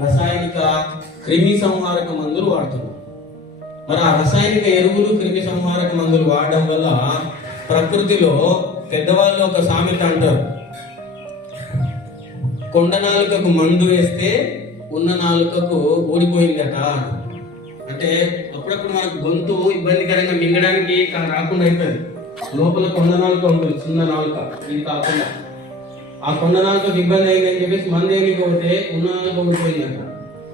రసాయనిక క్రిమి సంహారక మందులు వాడుతున్నాం. మరి ఆ రసాయనిక ఎరువులు క్రిమి సంహారక మందులు వాడడం వల్ల ప్రకృతిలో పెద్దవాళ్ళు ఒక సామెత అంటారు, కొండ నాలుకకు మందు వేస్తే ఉన్న నాలుకకు ఊడిపోయిందట. అంటే అప్పుడప్పుడు మనకు గొంతు ఇబ్బందికరంగా మింగడానికి రాకుండా అయిపోయింది. లోపల కొండ నాలుక ఉంటుంది, చిన్న నాలుక, ఇది కాకుండా ఆ కొండ నాలుకకు ఇబ్బంది అయిందని చెప్పేసి మందు వేయకపోతే ఉన్న నాలుక ఊడిపోయిందట.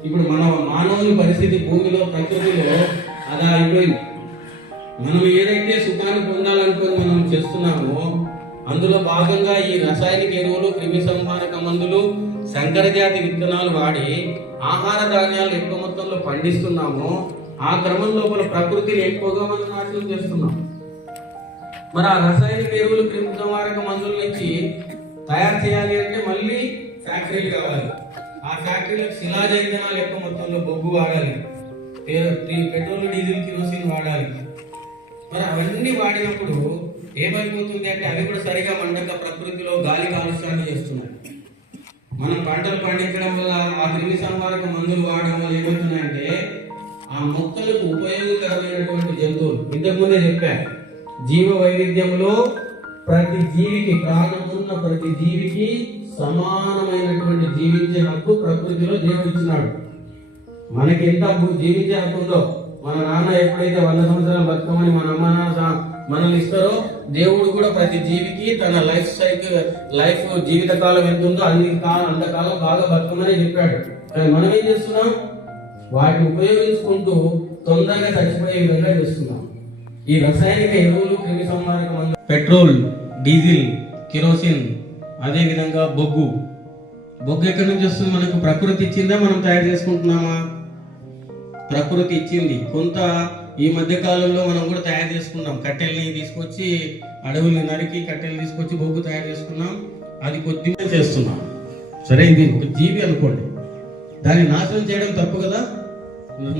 ఇప్పుడు మన మానవుని పరిస్థితి భూమిలో ప్రకృతిలో అలా అయిపోయింది. మనం ఏదైతే సుఖాన్ని పొందాలనుకుని మనం చేస్తున్నామో అందులో భాగంగా ఈ రసాయనిక ఎరువులు, క్రిమి సంహారక మందులు, సంకర జాతి విత్తనాలు వాడి ఆహార ధాన్యాలు ఎక్కువ మొత్తంలో పండిస్తున్నాము. ఆ క్రమం లోపల ప్రకృతిని ఎక్కువగా మనం నాశనం చేస్తున్నాం. మరి ఆ రసాయనిక ఎరువులు, క్రిమి సంహారక మందుల నుంచి తయారు చేయాలి అంటే మళ్ళీ ఫ్యాక్టరీలు కావాలి. ఆ ఫ్యాక్టరీలకు శిలాజ ఇంధనాలు ఎక్కువ మొత్తంలో బొగ్గు వాడాలి, పెట్రోల్, డీజిల్, కిరోసిన్ వాడాలి. మరి అవన్నీ వాడినప్పుడు ఏమైపోతుంది అంటే అవి కూడా సరిగా మండక ప్రకృతిలో గాలి కాలుష్యాన్ని చేస్తున్నాయి. మనం పంటలు పండించడం వల్ల ఆ క్రిమి సంహారక మందులు వాడడం వల్ల ఏమవుతున్నాయంటే ఆ మొక్కలకు ఉపయోగకరమైనటువంటి జంతువులు, ఇంతకుముందే చెప్పారు, జీవ వైవిధ్యంలో ప్రతి జీవికి, ప్రాణమున్న ప్రతి జీవికి సమానమైనటువంటి జీవించే హక్కు ప్రకృతిలో దేవుడు ఇచ్చినాడు. మనకి ఎంత జీవించే హక్కు ఉందో, మన నాన్న ఎప్పుడైతే 100 సంవత్సరాలు బతుకమని మన అమ్మ నాన్న మనల్ని ఇస్తారో, దేవుడు కూడా ప్రతి జీవికి తన లైఫ్ జీవితకాలం ఎంత ఉందో అంతకాలం బాగా బతుకమని చెప్పాడు. కానీ మనం ఏం చేస్తున్నాం? వాటిని ఉపయోగించుకుంటూ తొందరగా చచ్చిపోయే విధంగా చేస్తున్నాం. ఈ రసాయనిక ఎరువులు, క్రిమి సంహారక మందులు, పెట్రోల్, డీజిల్, కిరోసిన్, అదే విధంగా బొగ్గు ఎక్కడి నుంచి వస్తుంది? మనకు ప్రకృతి ఇచ్చిందా, మనం తయారు చేసుకుంటున్నామా? ప్రకృతి ఇచ్చింది. కొంత ఈ మధ్య కాలంలో మనం కూడా తయారు చేసుకున్నాం. కట్టెల్ని తీసుకొచ్చి, అడవుల్ని నరికి కట్టెలు తీసుకొచ్చి బొగ్గు తయారు చేసుకున్నాం. అది కొద్దిగా చేస్తున్నాం. సరే, ఇది ఒక జీవి అనుకోండి, దాన్ని నాశనం చేయడం తప్పు కదా?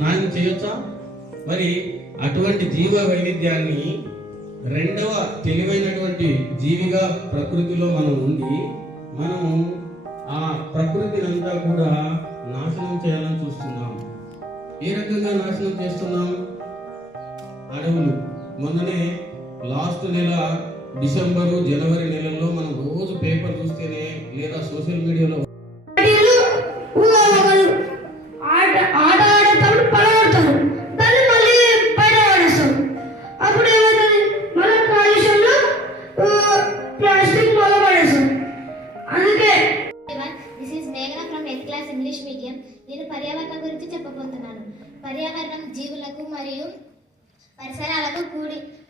నాశనం చేయొచ్చా? మరి అటువంటి జీవ వైవిధ్యాన్ని రెండవ తెలివైనటువంటి జీవిగా ప్రకృతిలో మనం ఉండి మనము ఆ ప్రకృతిని అంతా కూడా నాశనం చేయాలని చూస్తున్నాం. ఏ రకంగా నాశనం చేస్తున్నాం? అడవులు మొన్ననే లాస్ట్ నెల డిసెంబరు, జనవరి నెలల్లో మనం రోజు పేపర్ చూస్తేనే లేదా సోషల్ మీడియాలో నేను పర్యావరణం గురించి చెప్పబోతున్నాను. పర్యావరణం జీవులకు మరియు పరిసరాలకు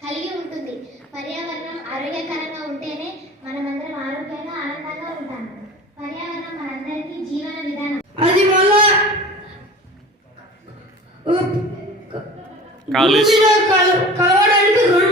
కలిగి ఉంటుంది. పర్యావరణం ఆరోగ్యకరంగా ఉంటేనే మనమందరం ఆరోగ్యంగా, ఆనందంగా ఉంటాము. పర్యావరణం మనందరికీ జీవన విధానం. అది మళ్ళా కలవడానికి 2